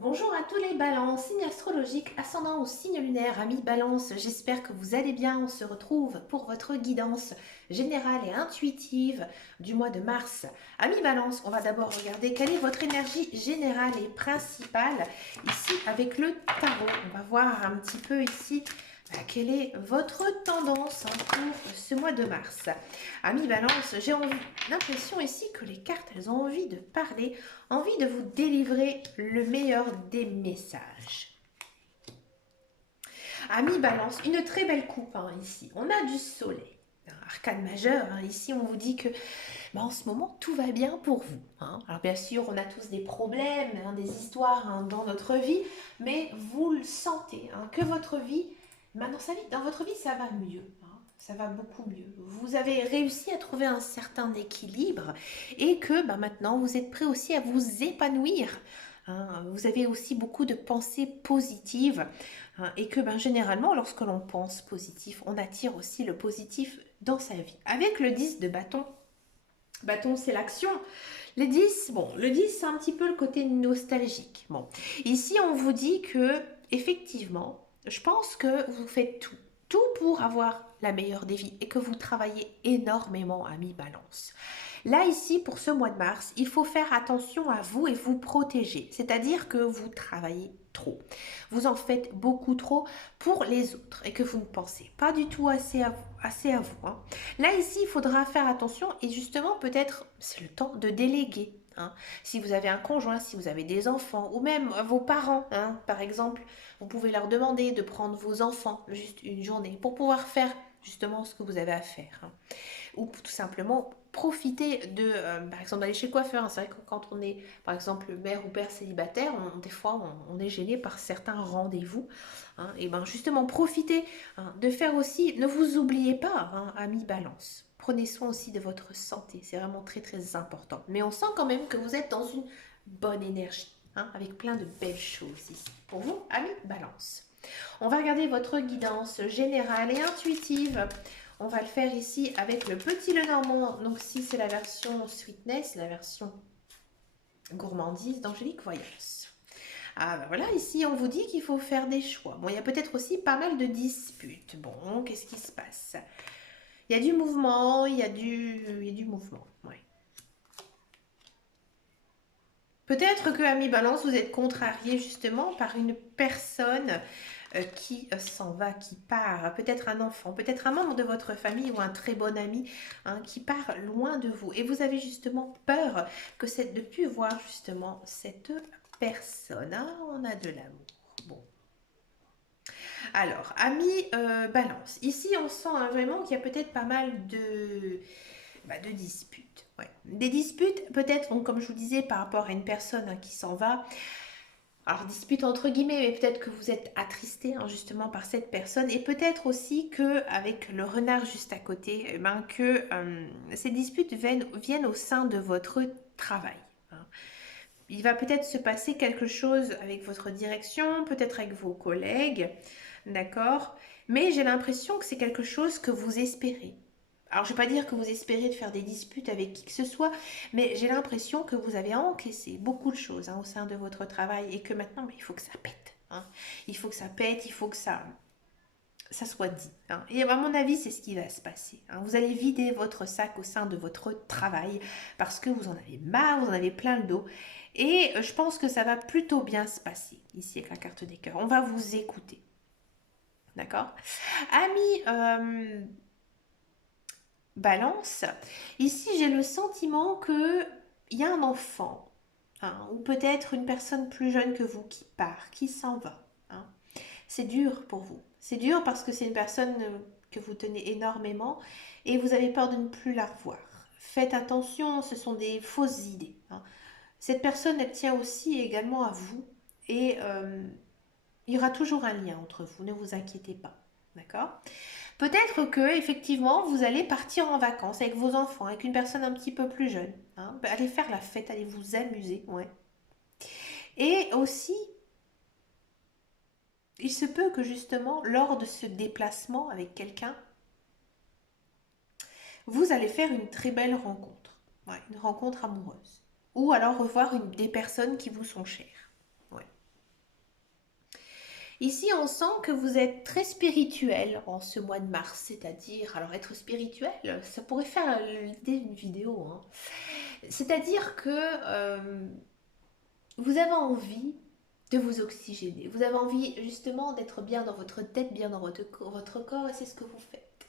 Bonjour à tous les balances, signe astrologique, ascendant ou signe lunaire, amis balance, j'espère que vous allez bien. On se retrouve pour votre guidance générale et intuitive du mois de mars. Amis balance, on va d'abord regarder quelle est votre énergie générale et principale ici avec le tarot. On va voir un petit peu ici quelle est votre tendance pour ce mois de mars. Amis balance, j'ai l'impression ici que les cartes, elles ont envie de parler, envie de vous délivrer le meilleur des messages. Amis balance, une très belle coupe ici. On a du soleil. Arcane majeur, ici on vous dit que en ce moment tout va bien pour vous. Alors bien sûr on a tous des problèmes, des histoires dans notre vie, mais vous le sentez que votre vie, dans votre vie ça va mieux. Ça va beaucoup mieux. Vous avez réussi à trouver un certain équilibre et que maintenant vous êtes prêt aussi à vous épanouir. Vous avez aussi beaucoup de pensées positives et que généralement lorsque l'on pense positif, on attire aussi le positif dans sa vie. Avec le 10 de bâton, bâton c'est l'action. Le 10, le 10 c'est un petit peu le côté nostalgique. Ici on vous dit que effectivement, je pense que vous faites tout pour avoir la meilleure des vies et que vous travaillez énormément à mi-balance. Là, ici, pour ce mois de mars, il faut faire attention à vous et vous protéger. C'est-à-dire que vous travaillez trop. Vous en faites beaucoup trop pour les autres et que vous ne pensez pas du tout assez à vous. Là, ici, il faudra faire attention et justement, peut-être, c'est le temps de déléguer. Si vous avez un conjoint, si vous avez des enfants ou même vos parents, par exemple, vous pouvez leur demander de prendre vos enfants juste une journée pour pouvoir faire justement ce que vous avez à faire. Ou tout simplement profiter de, par exemple, d'aller chez le coiffeur. C'est vrai que quand on est, par exemple, mère ou père célibataire, des fois, on est gêné par certains rendez-vous. Et justement, profitez de faire aussi, ne vous oubliez pas, amis balance. Prenez soin aussi de votre santé, c'est vraiment très très important. Mais on sent quand même que vous êtes dans une bonne énergie, avec plein de belles choses ici. Pour vous, amis balance. On va regarder votre guidance générale et intuitive. On va le faire ici avec le petit Lenormand. Donc si c'est la version Sweetness, la version gourmandise d'Angélique Voyance. Voilà, ici on vous dit qu'il faut faire des choix. Il y a peut-être aussi pas mal de disputes. Qu'est-ce qui se passe? Il y a du mouvement, il y a du mouvement. Ouais. Peut-être que, ami Balance, vous êtes contrarié justement par une personne qui s'en va, qui part. Peut-être un enfant, peut-être un membre de votre famille ou un très bon ami qui part loin de vous. Et vous avez justement peur que c'est de ne plus voir justement cette personne. On a de l'amour. Bon. Alors, ami Balance. Ici, on sent vraiment qu'il y a peut-être pas mal de disputes. Ouais. Des disputes, peut-être, comme je vous disais, par rapport à une personne qui s'en va. Alors, dispute entre guillemets, mais peut-être que vous êtes attristé justement par cette personne. Et peut-être aussi que avec le renard juste à côté, que ces disputes viennent au sein de votre travail. Il va peut-être se passer quelque chose avec votre direction, peut-être avec vos collègues, d'accord? Mais j'ai l'impression que c'est quelque chose que vous espérez. Alors, je ne vais pas dire que vous espérez de faire des disputes avec qui que ce soit, mais j'ai l'impression que vous avez encaissé beaucoup de choses au sein de votre travail et que maintenant, il faut que ça pète. Il faut que ça pète, il faut que ça soit dit. Et à mon avis, c'est ce qui va se passer. Vous allez vider votre sac au sein de votre travail parce que vous en avez marre, vous en avez plein le dos. Et je pense que ça va plutôt bien se passer ici avec la carte des cœurs. On va vous écouter. D'accord? Ami Balance, ici j'ai le sentiment que il y a un enfant, ou peut-être une personne plus jeune que vous qui part, qui s'en va. C'est dur pour vous. C'est dur parce que c'est une personne que vous tenez énormément et vous avez peur de ne plus la revoir. Faites attention, ce sont des fausses idées. Cette personne, elle tient aussi également à vous et il y aura toujours un lien entre vous, ne vous inquiétez pas. D'accord? Peut-être que effectivement vous allez partir en vacances avec vos enfants, avec une personne un petit peu plus jeune. Allez faire la fête, allez vous amuser, ouais. Et aussi, il se peut que justement, lors de ce déplacement avec quelqu'un, vous allez faire une très belle rencontre. Ouais, une rencontre amoureuse. Ou alors revoir des personnes qui vous sont chères. Ouais. Ici, on sent que vous êtes très spirituel en ce mois de mars, c'est-à-dire, alors être spirituel, ça pourrait faire l'idée d'une vidéo, hein. C'est-à-dire que vous avez envie de vous oxygéner, vous avez envie justement d'être bien dans votre tête, bien dans votre corps, et c'est ce que vous faites.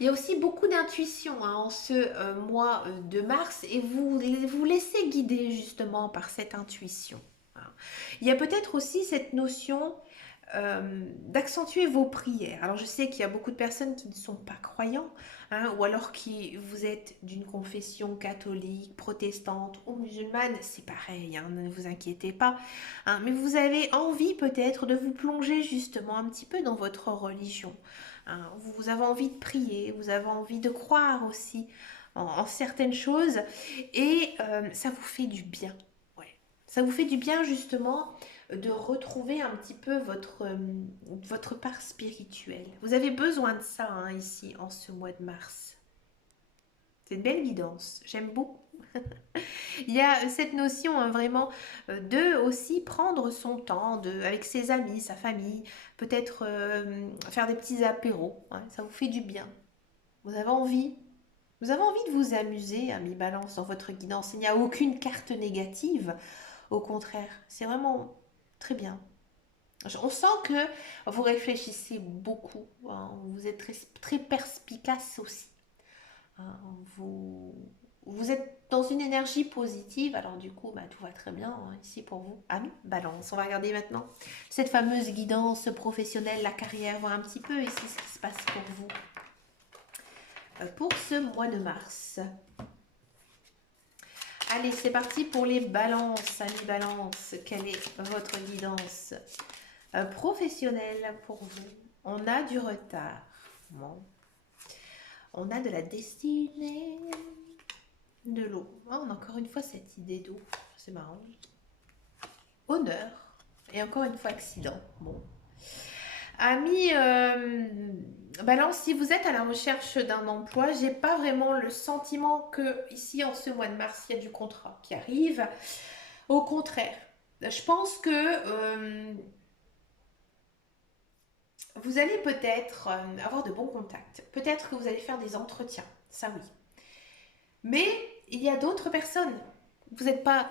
Il y a aussi beaucoup d'intuition hein, en ce mois de mars, et vous vous laissez guider justement par cette intuition, hein. Il y a peut-être aussi cette notion d'accentuer vos prières. Alors je sais qu'il y a beaucoup de personnes qui ne sont pas croyants, hein, ou alors qui vous êtes d'une confession catholique, protestante ou musulmane, c'est pareil, hein, ne vous inquiétez pas, hein, mais vous avez envie peut-être de vous plonger justement un petit peu dans votre religion, hein. Vous avez envie de prier, vous avez envie de croire aussi en certaines choses, et ça vous fait du bien. Ouais. Ça vous fait du bien justement de retrouver un petit peu votre part spirituelle. Vous avez besoin de ça hein, ici en ce mois de mars. C'est une belle guidance, j'aime beaucoup. Il y a cette notion hein, vraiment de aussi prendre son temps avec ses amis, sa famille, peut-être faire des petits apéros, hein, ça vous fait du bien. Vous avez envie vous avez envie de vous amuser, ami Balance, dans votre guidance. Il n'y a aucune carte négative. Au contraire, c'est vraiment très bien. On sent que vous réfléchissez beaucoup, hein. Vous êtes très, très perspicace aussi, hein. Vous êtes dans une énergie positive, alors du coup, bah, tout va très bien hein, ici pour vous. Ami Balance, on va regarder maintenant cette fameuse guidance professionnelle, la carrière, voir un petit peu ici ce qui se passe pour ce mois de mars. Allez, c'est parti pour les balances, amis balance. Quelle est votre guidance professionnelle pour vous? On a du retard. Bon. On a de la destinée. De l'eau. Oh, on a encore une fois cette idée d'eau. C'est marrant. Honneur. Et encore une fois accident. Bon. Amis balance, si vous êtes à la recherche d'un emploi, j'ai pas vraiment le sentiment que ici en ce mois de mars, il y a du contrat qui arrive. Au contraire, je pense que vous allez peut-être avoir de bons contacts. Peut-être que vous allez faire des entretiens, ça oui. Mais il y a d'autres personnes. Vous n'êtes pas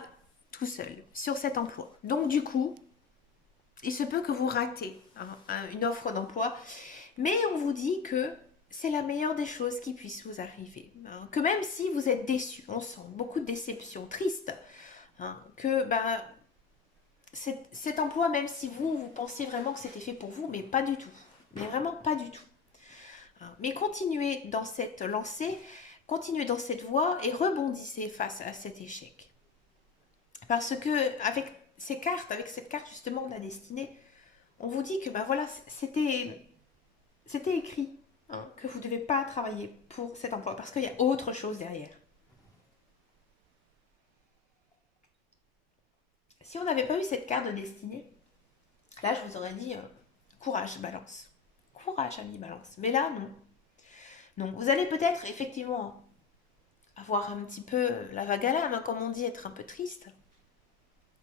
tout seul sur cet emploi. Donc du coup, il se peut que vous ratez hein, une offre d'emploi. Mais on vous dit que c'est la meilleure des choses qui puisse vous arriver, hein. Que même si vous êtes déçu, on sent beaucoup de déception, triste, hein, que bah, cet emploi, même si vous pensiez vraiment que c'était fait pour vous, mais pas du tout. Mais vraiment pas du tout, hein. Mais continuez dans cette lancée, continuez dans cette voie et rebondissez face à cet échec. Parce que avec ces cartes, avec cette carte justement de la destinée, on vous dit que bah voilà, c'était écrit hein, que vous ne devez pas travailler pour cet emploi parce qu'il y a autre chose derrière. Si on n'avait pas eu cette carte de destinée, là je vous aurais dit courage balance. Courage ami balance. Mais là non. Non, vous allez peut-être effectivement avoir un petit peu la vague à l'âme, hein, comme on dit, être un peu triste.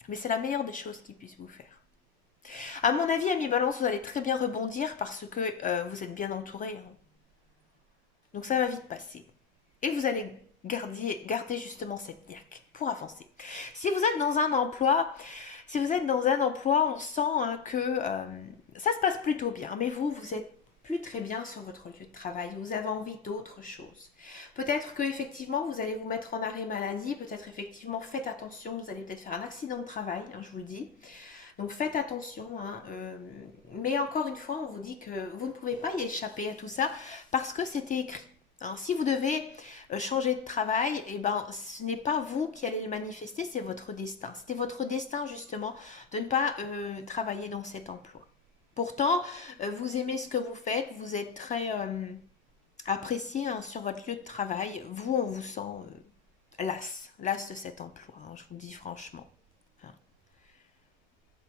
Mais c'est la meilleure des choses qui puisse vous faire. À mon avis, ami balance, vous allez très bien rebondir parce que vous êtes bien entouré, hein. Donc ça va vite passer. Et vous allez garder justement cette niaque pour avancer. Si vous êtes dans un emploi, si vous êtes dans un emploi, on sent hein, que ça se passe plutôt bien. Mais vous êtes plus très bien sur votre lieu de travail. Vous avez envie d'autre chose. Peut-être que effectivement vous allez vous mettre en arrêt maladie. Peut-être effectivement faites attention. Vous allez peut-être faire un accident de travail, hein, je vous le dis. Donc faites attention, hein, mais encore une fois, on vous dit que vous ne pouvez pas y échapper à tout ça parce que c'était écrit, hein. Si vous devez changer de travail, eh ben, ce n'est pas vous qui allez le manifester, c'est votre destin. C'était votre destin justement de ne pas travailler dans cet emploi. Pourtant, vous aimez ce que vous faites, vous êtes très apprécié hein, sur votre lieu de travail. Vous, on vous sent las de cet emploi, hein, je vous le dis franchement.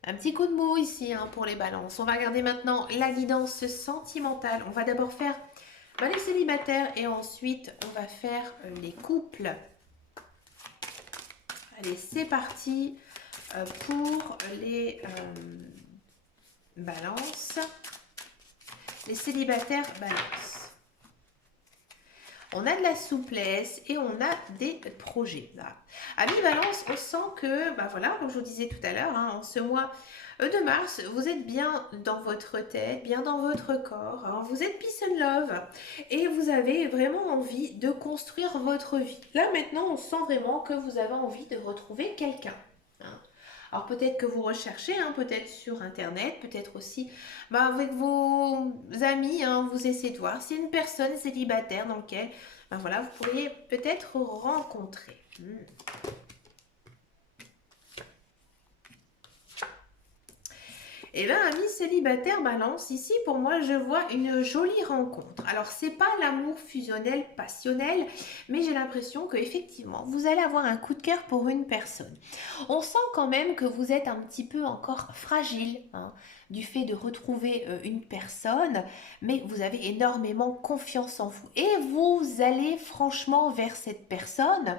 Un petit coup de mou ici hein, pour les balances. On va regarder maintenant la guidance sentimentale. On va d'abord faire les célibataires et ensuite on va faire les couples. Allez, c'est parti pour Balance. Les célibataires, balance. On a de la souplesse et on a des projets. Là. Amis balance, on sent que, bah voilà, comme je vous disais tout à l'heure, en ce mois de mars, vous êtes bien dans votre tête, bien dans votre corps, hein, vous êtes peace and love et vous avez vraiment envie de construire votre vie. Là maintenant, on sent vraiment que vous avez envie de retrouver quelqu'un. Hein. Alors peut-être que vous recherchez, peut-être sur internet, peut-être aussi avec vos amis, vous essayez de voir si une personne célibataire dans lequel voilà, vous pourriez peut-être rencontrer. Et bien, amis célibataires balance, ici pour moi je vois une jolie rencontre. Alors c'est pas l'amour fusionnel, passionnel, mais j'ai l'impression que effectivement vous allez avoir un coup de cœur pour une personne. On sent quand même que vous êtes un petit peu encore fragile du fait de retrouver une personne, mais vous avez énormément confiance en vous. Et vous allez franchement vers cette personne.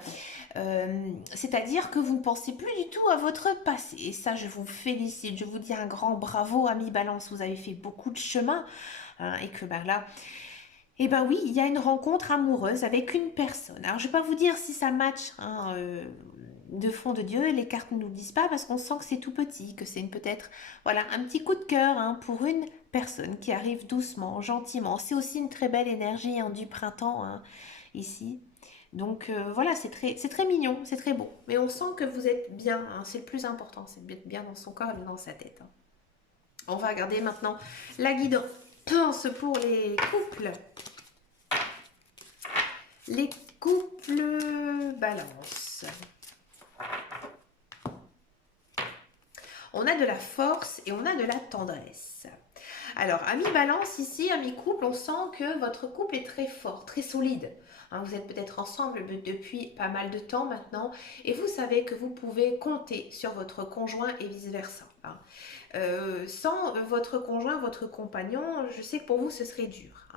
C'est-à-dire que vous ne pensez plus du tout à votre passé. Et ça, je vous félicite, je vous dis un grand bravo, ami Balance, vous avez fait beaucoup de chemin. Et que là, et ben oui, il y a une rencontre amoureuse avec une personne. Alors, je ne vais pas vous dire si ça match de fond de Dieu, les cartes ne nous le disent pas parce qu'on sent que c'est tout petit, que c'est peut-être voilà, un petit coup de cœur pour une personne qui arrive doucement, gentiment. C'est aussi une très belle énergie du printemps ici. Donc voilà, c'est très mignon, c'est très beau. Mais on sent que vous êtes bien, c'est le plus important, c'est d'être bien dans son corps et dans sa tête. On va regarder maintenant la guidance pour les couples. Les couples balance. On a de la force et on a de la tendresse. Alors, amis balance ici, amis couple, on sent que votre couple est très fort, très solide. Vous êtes peut-être ensemble depuis pas mal de temps maintenant et vous savez que vous pouvez compter sur votre conjoint et vice-versa. Sans votre conjoint, votre compagnon, je sais que pour vous ce serait dur.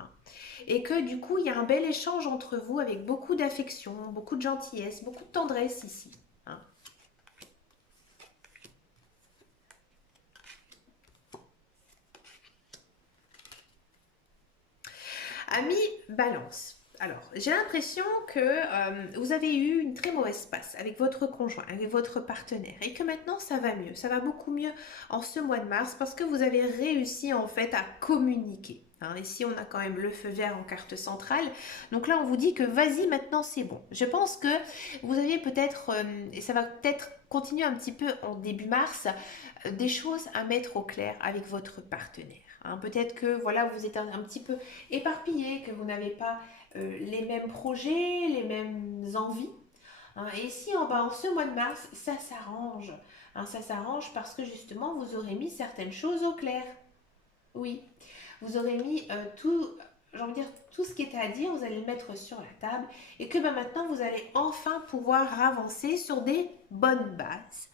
Et que du coup, il y a un bel échange entre vous avec beaucoup d'affection, beaucoup de gentillesse, beaucoup de tendresse ici. Amis balance. Alors, j'ai l'impression que vous avez eu une très mauvaise passe avec votre conjoint, avec votre partenaire et que maintenant ça va mieux. Ça va beaucoup mieux en ce mois de mars parce que vous avez réussi en fait à communiquer. Ici, on a quand même le feu vert en carte centrale. Donc là, on vous dit que vas-y, maintenant c'est bon. Je pense que vous aviez peut-être, et ça va peut-être continuer un petit peu en début mars, des choses à mettre au clair avec votre partenaire. Peut-être que voilà, vous êtes un petit peu éparpillé, que vous n'avez pas les mêmes projets, les mêmes envies. Et ici, en ce mois de mars, ça s'arrange. Ça s'arrange parce que justement, vous aurez mis certaines choses au clair. Oui, vous aurez mis j'ai envie de dire, tout ce qui était à dire, vous allez le mettre sur la table et que maintenant, vous allez enfin pouvoir avancer sur des bonnes bases.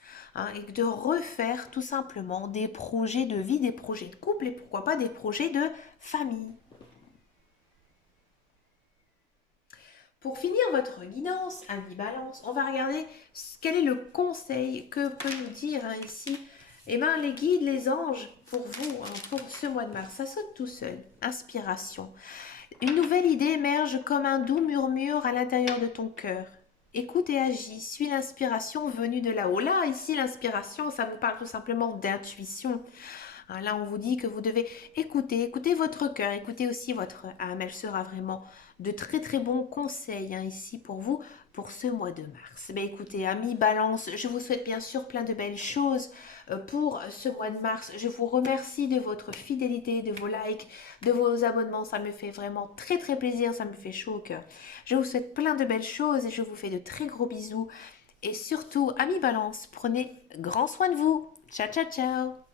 Et de refaire tout simplement des projets de vie, des projets de couple et pourquoi pas des projets de famille. Pour finir votre guidance, amis balance, on va regarder quel est le conseil que peut nous dire ici les guides, les anges pour vous, pour ce mois de mars. Ça saute tout seul. Inspiration. Une nouvelle idée émerge comme un doux murmure à l'intérieur de ton cœur. Écoute et agis, suis l'inspiration venue de là-haut. Là, ici, l'inspiration, ça vous parle tout simplement d'intuition. Là, on vous dit que vous devez écouter votre cœur, écouter aussi votre âme. Elle sera vraiment de très très bons conseils ici pour vous pour ce mois de mars. Écoutez, amis balance, je vous souhaite bien sûr plein de belles choses pour ce mois de mars. Je vous remercie de votre fidélité, de vos likes, de vos abonnements. Ça me fait vraiment très très plaisir, ça me fait chaud au cœur. Je vous souhaite plein de belles choses et je vous fais de très gros bisous. Et surtout, amis balance, prenez grand soin de vous. Ciao, ciao, ciao.